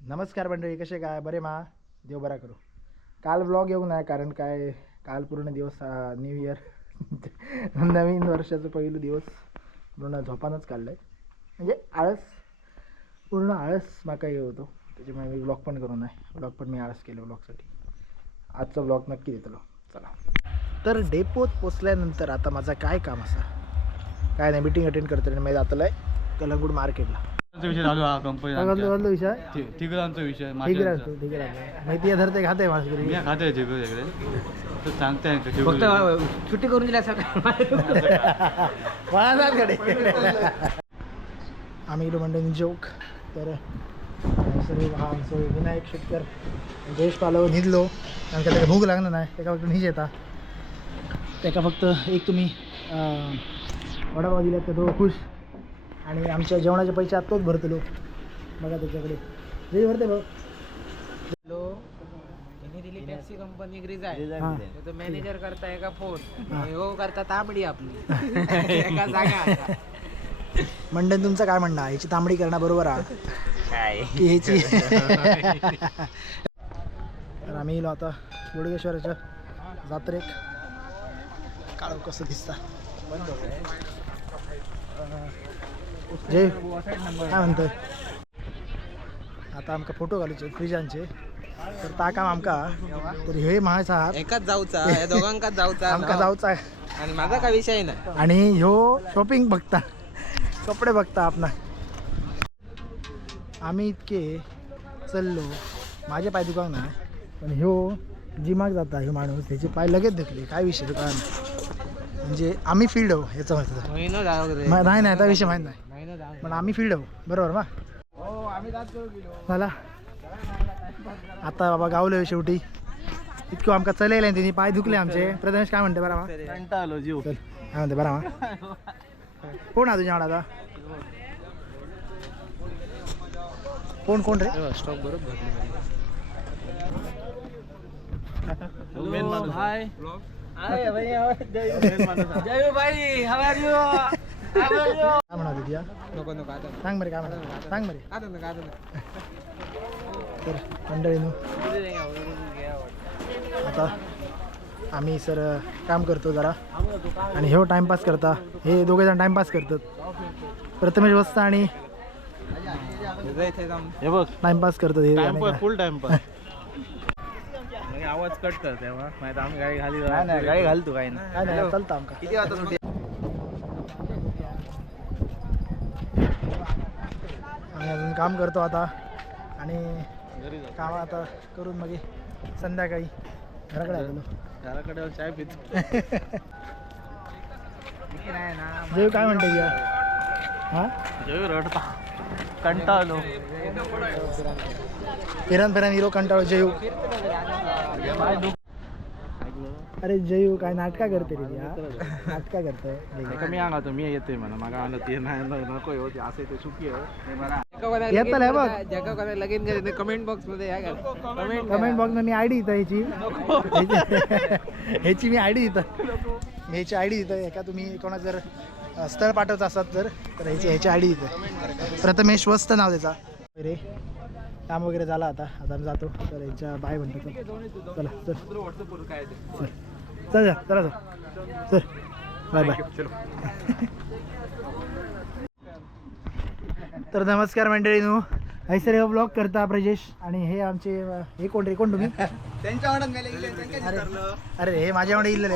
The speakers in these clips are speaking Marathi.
नमस्कार मंडळी, कसे काय? बरे मा? देव बरा करू. काल व्लॉग येऊ नाही कारण काय, काल पूर्ण दिवस न्यू इयर नवीन वर्षाचं पहिलं दिवस पूर्ण झोपानंच काढलं आहे. म्हणजे आळस, पूर्ण आळस माका हे होतो, त्याच्यामुळे मी व्लॉग पण करू नाही. व्लॉग पण मी आळस केलं व्लॉगसाठी. आजचा व्लॉग नक्की देतो. चला, तर डेपोत पोचल्यानंतर आता माझा काय काम असा काय नाही, मीटिंग अटेंड करतो आणि मी जातलं आहे कलंगूट मार्केटला. विषय चालू हा कंपनी विषय ठिगरांचा विषय ठीक आहे माहिती धरते खाते माझ्याकडे मी खाते ठिगरे तर सांगते फक्त सुट्टी करून दिल्या आम्ही गेलो मंडळी जोक. तर सर्व हा आमचं विनायक शेटकर जयेश पालव निघलो कारण का त्याला भूक लागणार नाही, त्याला फक्त निज येता, त्याला फक्त एक तुम्ही वडापाव दिला तर तो खुश. आणि आमच्या जेवणाचे पैसे आत्ताच भरतलो बघा त्याच्याकडे जे भरते बघ. दिली टॅक्सी कंपनी रिझाईन, तो मॅनेजर करता एका फोन हो करता तांबडी आपली एका जागा. मंडन तुमचं काय म्हणणं आहे, ह्याची तांबडी करणं बरोबर आहे काय की ह्याची? तर आम्ही गेलो आता बोडगेश्वराच्या जात्रेक. काळो कसं दिसता जय काय म्हणतोय. आता आमका फोटो घालूचे फ्रिजांचे, तर ता काम आमका तर हे महायचा हात एकाच जाऊचा या दोघांकाच जाऊचा आमका जाऊचा आणि माझा काय विषय नाही. आणि ह्यो शॉपिंग बघता, कपडे बघता आपणा. आम्ही इतके चललो, माझे पाय दुकान नाही, पण ह्यो जिमाक जाता ह्यो माणूस, त्याचे पाय लगेच दुखले. काय विषय दुकान म्हणजे आम्ही फील्ड आहो ह्याचं म्हणतं नाही नाही, त्या विषय माहीत नाही, पण आम्ही फील्ड आहो बरोबर मा. मला आता बाबा गावलो शेवटी, इतकं आमका चलेल आहे त्यांनी, पाय दुखले आमचे. प्रथमेश काय म्हणते बरा मा? कंटाळलो जीव. चल काय म्हणते बरा मा? कोण आहे तुझ्या आता? कोण कोण रे? स्टॉक बरोबर मेन माणूस हाय. जय भाई, हाऊ आर यू? काय म्हणा तुझ्या? नको नको आता सांग बरे काय म्हणा, सांग बरे. आता नको आता तर मंडळीनो आता आम्ही सर काम करतो जरा, आणि ह्यो टाइमपास करता, हे दोघे जण टाइमपास करतात. प्रथमेश बसता आणि हे बघ टाइमपास करतात हे आणि काय. फुल टाइमपास. आवाज कट कर तेव्हा नाही आम्ही गाडी घाली गाडी घालतो काही नाही. काय नाही चालतं आमका. किती वाजता सुट्टी? आम्ही अजून काम करतो आता, आणि काम आता करून मग संध्याकाळी घराकडे आलो. घराकडे चाय पितो. नाही ना जेव काय म्हणते या? हा जेव रडता कंटाळलो. फिरान हिरो कंटाळो जेव. अरे जेव काय नाटका करते रे या, नाटका करतोय. मी आणतो मी येते म्हणा मागा आणत ते नाही नको होते असे ते चुकी येतलं बघ. जगा कोणा लगीन करे कमेंट बॉक्स मध्ये या कमेंट बॉक्स मी आयडी इथं ह्याची मी आयडी देतं, ह्याची आयडी देतं. एका तुम्ही कोणा जर स्थळ पाठवत असाल तर ह्याची आयडी देतं. प्रथमेश वस्त नाव त्याचा. रे काम वगैरे झालं आता आम्ही जातो. तर यांच्या बाय म्हणतो. चला चल चल चला चल बाय बाय. तर नमस्कार मंडळीनो, ऐसर ब्लॉग करता प्रजेश, आणि हे आमचे हे कोण रे? कोण तुम्ही? अरे हे माझ्याकडे इल्ले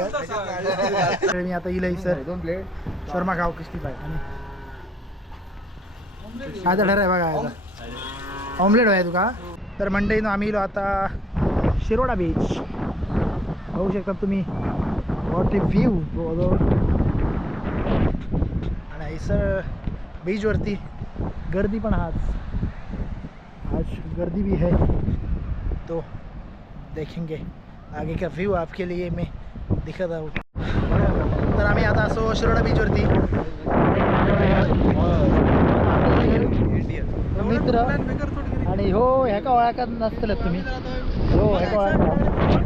मी आता इल सर 2 प्लेट शर्मा खाऊ किस्ती पाय. काय तर ठराय बघा, ऑमलेट आहे तुका. तर मंडळीनो आम्ही इलो आता शिरोडा बीच. बघू शकता तुम्ही वॉट ए व्ह्यू. आणि ऐसर बीचवरती गर्दी पण आज गर्दी भी है, तो देखेंगे आगे का व्यू आपके लिए मैं दिखत आहो. तर आम्ही आता असो शिरोडा बीचवरती. मित्र आणि हो ह्याका ओळखत नसतलं तुम्ही, हो ह्याका ओळखता